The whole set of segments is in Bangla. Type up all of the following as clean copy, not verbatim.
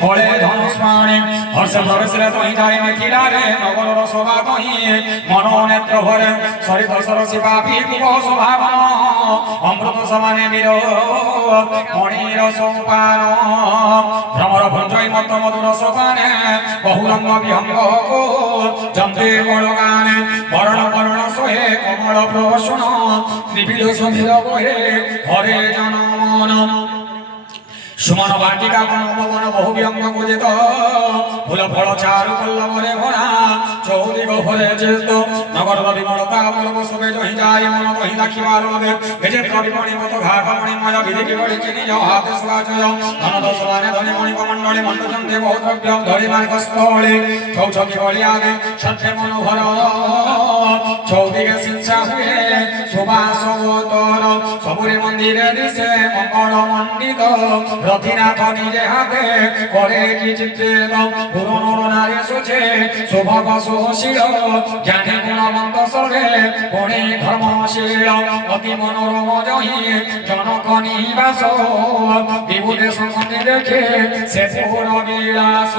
হরে ধনুষ্মাণি হর্ষ প্রবেশে তহি যাই মিথিলারে নগর শোভা তহি মনোনেত্র ভরে সরিত সরসী পাপি কুব শোভাবন অমৃত সমানে বীর মণির সোপান ভ্রমর ভঞ্জয় মত মধুর সোপানে বহুরঙ্গ বিহঙ্গ জন্তে বড়গানে বরণ বরণ সোহে কমল প্রসন নিবিড় সুধীর বহে হরে জনমন সুমন বাটিকা বন ভবন বহু বিহঙ্গ পূজিত ফুল ফল চারু পল্লবরে ভরা চৌদিক ভরে চেত নগর বিমলতা পলব শোভে জহি যায় মন কহি রাখিবার মধ্যে বেজেত্র বিপণি মত ঘাট মণিময় বিধি বলি চিনি যাও হাতে সুবাচয় ধনদ সমানে ধনী মণি কমণ্ডলে মণ্ডচন্দ্রে বহু দ্রব্য ধরিবার কস্তলে চৌচকি বলি আগে সত্যে মনোহর চৌদিকে শিক্ষা হুয়ে সুবাস গোতর সবুরে মন্দিরে দিছে মঙ্গল মণ্ডিত রথিনাথ নিজে হাতে করে কি চিত্রিত পুরনো নারী সুচে শোভক সুশীল জ্ঞানী গুণবন্ত সর্বে গুণী ধর্মশীল অতি মনোরম জহি জনক নিবাস বিভূতে সংসন্দে দেখে সে পুর বিলাস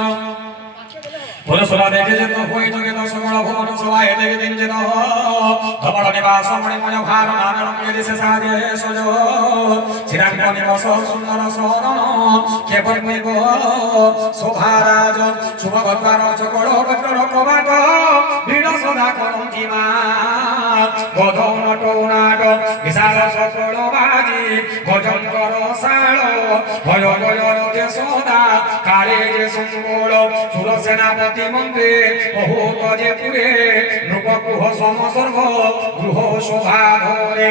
পুরসুরা দেখে যেত হই যোগে তো সকল ভুবন সবাই দেখে দিন যেত ধবল নিবাস মণিময় ভার নানা রঙে দিশে সাজে সজ শ্রীরাঙ্গ নিবাস সুন্দর সদন কে বর্ণিব শোভারাজ শুভ গদ্বার চকড় গদ্র কবাট ভিড় সদা করন্তি মা গধৌ নট নাট বিশাল সকল বাজি ভজন কর শাল ভয় ভয় রথে সদা কারে যে সম্বল সুর সেনাপতি মন্ত্রে বহুত যে পুরে নৃপকুহ সমসর্গ গৃহ শোভা ধরে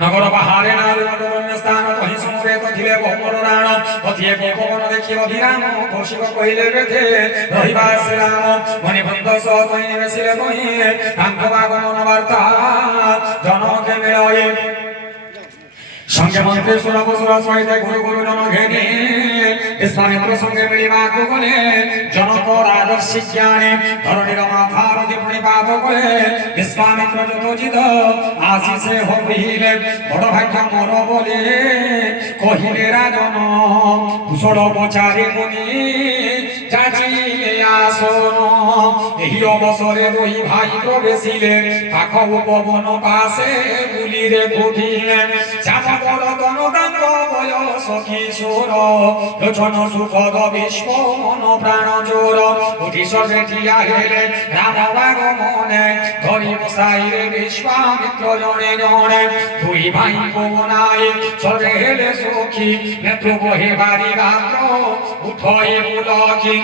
নগর বাহারে নারণ্য স্থান কহি সমবেত ধিলে বহুমর রাণ অথিয়ে গোপবন দেখি অভিরাম কৌশিক কহিলে বেধে রহিবা শ্রীরাম মণিবন্ধ সহ কহি নিবেশিলে কহি তাঙ্ক আগমন বার্তা জনকে মেলয়ে সঙ্গে মন্ত্রে সুরভ সুর সহিতে গুরু গুরু জন ঘেনি ইসলামেন্দ্র সঙ্গে মিলিবা কুকলে জনক রাজর্ষি জ্ঞানে ধরণীর মাথার প্রণিপাত করে ইসলামেন্দ্র যথোচিত আশিসে হইলে বড় ভাগ্য মর বলে কহিলে রাজন কুশল পচারে মুনি যাচিলে আসন এই অবসরে দুই ভাই প্রবেশিলে পাখ উপবন পাশে গুলিরে ঘুটিলে বড় গণতাঙ্গ বয়স কিশোর লোচন সুখদ বিশ্ব মন প্রাণ জোর উঠি সবে ঠিয়া হেলে রাম আগমনে ধরি বসাইলে বিশ্বামিত্র জনে জনে দুই ভাই পবনায় সবে হেলে সখী নেত্র বহে বাড়ি রাত্র উঠয়ে পুলকি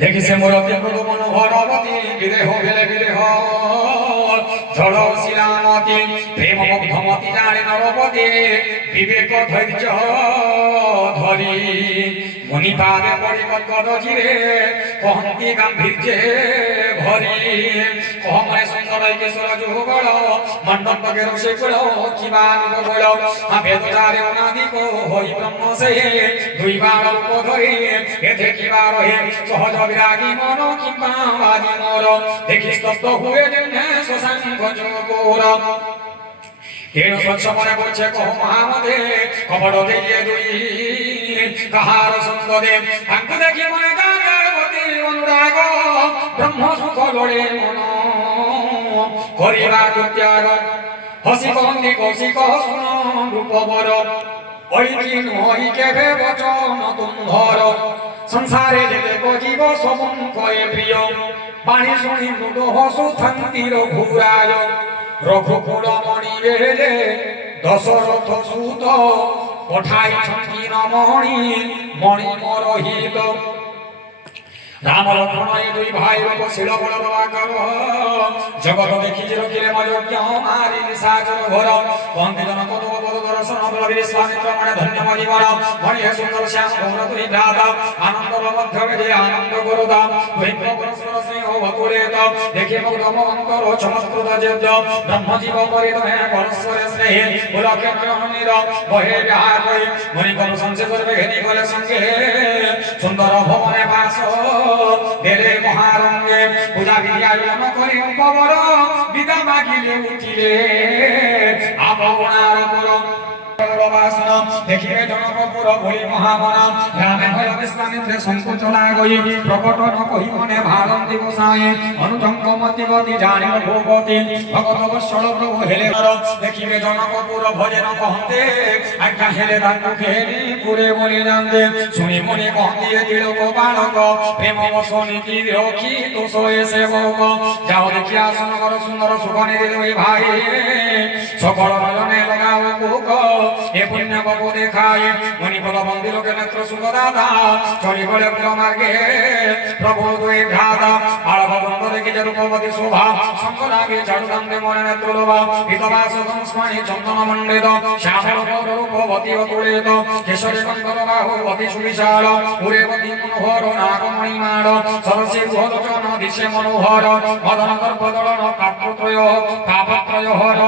দেখিছে মূরতি প্রদমন ভরবতী বিদেহ ভেলে বিদেহ ঝড় শিলামতি প্রেম মুগ্ধমতি জানে নরপতি বিবেক ধৈর্য ধরি মুনি পাদে পড়ি কৎকদ চিরে কহন্তি গাম্ভীর্যে ভরি কহমরে সুন্দর কিশোর যুগল মণ্ডপকে রসে কুল কিবানুগ কুল বেদচারে অনাদিক হই ব্রহ্ম সে দুই বাণ রূপ ধরি এতে কিবা রহে সহজ বিরাগী মন কিংবা বাজি মোর দেখি স্তব্ধ হুয়ে যেমনে শশাঙ্ক যোগোর কেন স্বচ্ছ মনে করছে কহ মহামদে কপট দিয়ে দুই কাহার সুন্দরে তাঙ্কু দেখি মনে জাগতি অনুরাগ ব্রহ্ম সুখ লোড়ে মন করিবা ত্যাগ হসি কন্দি কৌশিক শুন রূপ বর ঐকি নহি কেবে বচন তুম্ভর সংসারে যেতে জীব সমন কয়ে প্রিয় বাণী শুনি মুড হসু থান্তির ঘুরায় রঘুকুল মণি বেলে দশরথ সুত পঠাইছন্তি নমণি মণি মরহিত রাম লক্ষ্মণ এই দুই ভাই রূপ শিল বলবাকর জগত দেখি যে রকিলে মযোগ্য মারি নিশাচর ঘোর কন্তি জনক বোধ দর্শন বলবীর স্বামিত্র মনে ধন্যবাদ জীবন মণি হে সুন্দর শ্যাম গৌর তুই ভ্রাত আনন্দ মধ্য বেদে আনন্দ গরুদাম তুই পরস্পর স্নেহ ভকুরেত দেখি মুগ্ধম অন্তর চমৎকৃত যজ্ঞ ব্রহ্ম জীব পরিত হে পরস্পর স্নেহে পুলকে নয়ন নির বহে বিহার কই মণি কোন সংসে করবে ঘেনি গলে সঙ্গে সুন্দর ভবনে বাস দেলে মহারঙ্গে পূজা বিধি আয়োজন করে উপবর বিদা মাগিলে উঠিলে আপনার পর বাসন দেখিবে জনকপুর ভুলি মহামনা রামে ভয় বিশ্বামিত্রে শঙ্কুচ লাগই প্রকট ন কহি মনে ভারন্তি গোসাই অনুজঙ্ক মতিবতী জানিল ভূপতি ভগত বৎসল প্রভু হেলে দেখিবে জনকপুর ভজে ন কহতে আজ্ঞা হেলে তাঙ্কু খেলি পুরে বলি জানতে শুনি মনে কহতে তিলক বালক প্রেম বসনি কি রক্ষি দোষ এসে বক যাও দেখিয়া সুন্দর সুন্দর সুখনে দিল ভাই সকল নয়নে লগাও বুক এ পুণ্য বাবু দেখায় মণিপদ মন্দিরকে নেত্র সুখদাতা চলি বলে মার্গে প্রভু দুই ভ্রাতা আলভ বন্ধ দেখি যে রূপবতী শোভা সঙ্গ লাগে চারুদান্তে মনে নেত্র লোভা বিধবা সদন স্মানি চন্দন মণ্ডিত শ্যামল রূপবতী অতুলিত কেশরী কন্দর বাহু অতি সুবিশাল উরেবতী মনোহর নাগমণি মাড় সরসী ভোলোচন দিশে মনোহর মদন দর্পদলন কাপ্রত্রয় কাপত্রয় হর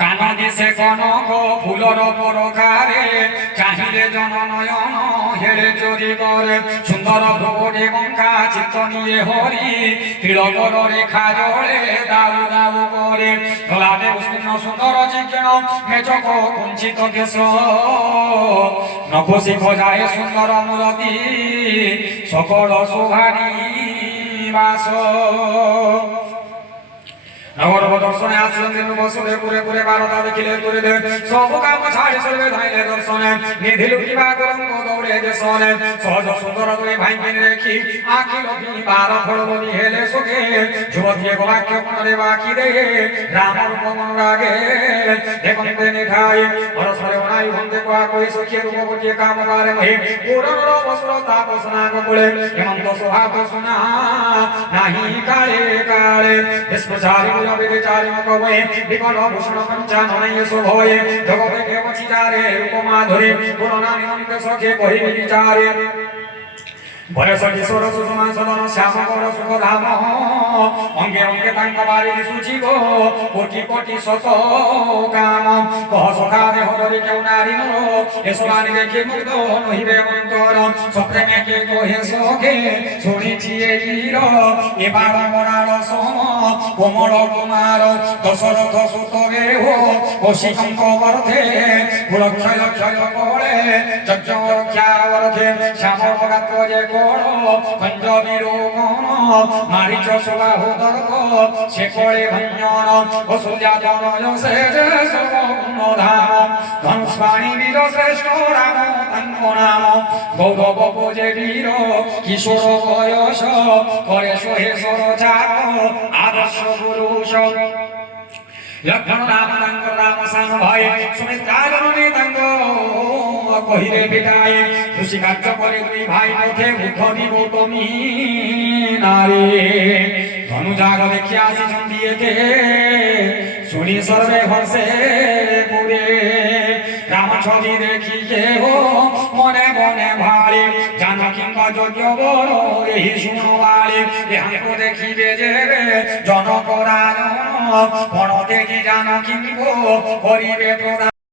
কান দিশে কনক ফুলর পরকারে চাহিলে জন নয়ন হেড়ে চরি করে সুন্দর ভ্রবটে গঙ্গা চিত্ত নিয়ে হরি তিলকর রেখা জলে দাউ দাউ করে ধলাতে উষ্ণ সুন্দর চিকণ মেচক কুঞ্চিত কেশ নখসি খোজায় সুন্দর মূরতি সকল শোভানি বাস নগর দর্শনে আসলেন দিন বসলে পুরে পুরে বারতা দেখিলে করে দে সব কাম ছাড়ি সর্বে ধাইলে দর্শনে নিধি লুকিবা গরঙ্গ দৌড়ে দেশনে সহজ সুন্দর দুই ভাইকে দেখি আখি লবি বার ফলবনি হেলে সোগে যুবতীয়ে গোবাক্য কোণরে বাকি দে রামর পমন রাগে দেখন্তে নিঠাই পরস্পরে অনাই বন্দে কোয়া কই সখিয়ে রূপবতীয়ে কাম বারে মহে পুরর বস্ত্র তাপস নাগ বলে হেমন্ত শোভা তো শোনা নাহি কালে কালে স্পচারি বিচারি মকবে বিকল ভূষণ পঞ্চাননয় শোভয়ে জগতে কেবচি যারে রূপমাধুরী পুরনা নিমন্তে সখে কহিবি বিচারে বয়স কিশোর সুষমা সদন শ্যামকর সুখধাম অঙ্গে অঙ্গে তাঙ্ক বাড়ি দিশুছি গো কোটি কোটি শত কাম কহ সখা দেহ ধরি কেউ নারী নর এসবানি দেখে মুগ্ধ নহিবে অন্তর সপ্রেমে কে কহে সখে শুনিছি এ বীর এবার মরার সম কোমল কুমার দশরথ সুত গেহ কৌশিকঙ্ক বর্ধে কুলক্ষয় ক্ষয় করে যজ্ঞ রক্ষা বর্ধে শ্যামল গাত্র যে পঞ্জবীর মারিচ সুবাহু দর্প সে করে ভঞ্জন বসুজা জনয় সে সর্বধাম ধনুষ্পাণি বীর শ্রেষ্ঠ রাম তাঙ্ক নাম গৌরব যে বীর কিশোর বয়স করে সোহেশ্বর চাপ আদর্শ পুরুষ লক্ষ্মণ রাম তাঙ্ক রাম সান ভয় সুমিত্রা জননী তাঙ্ক কহিরে বিদায় খুশি কার্য করে দুই ভাই মুখে মুখ দিব তুমি নারে ধনুজাগ দেখিয়া আসিছেন দিয়েতে শুনি সর্বে হর্ষে পুরে রাম ছবি দেখি কে হো মনে মনে ভাড়ে জানকী যজ্ঞ বড় এই শুনবাড়ে এহাঙ্কু দেখিবে যে জনক রাজন পরতে জানকী করিবে প্রদান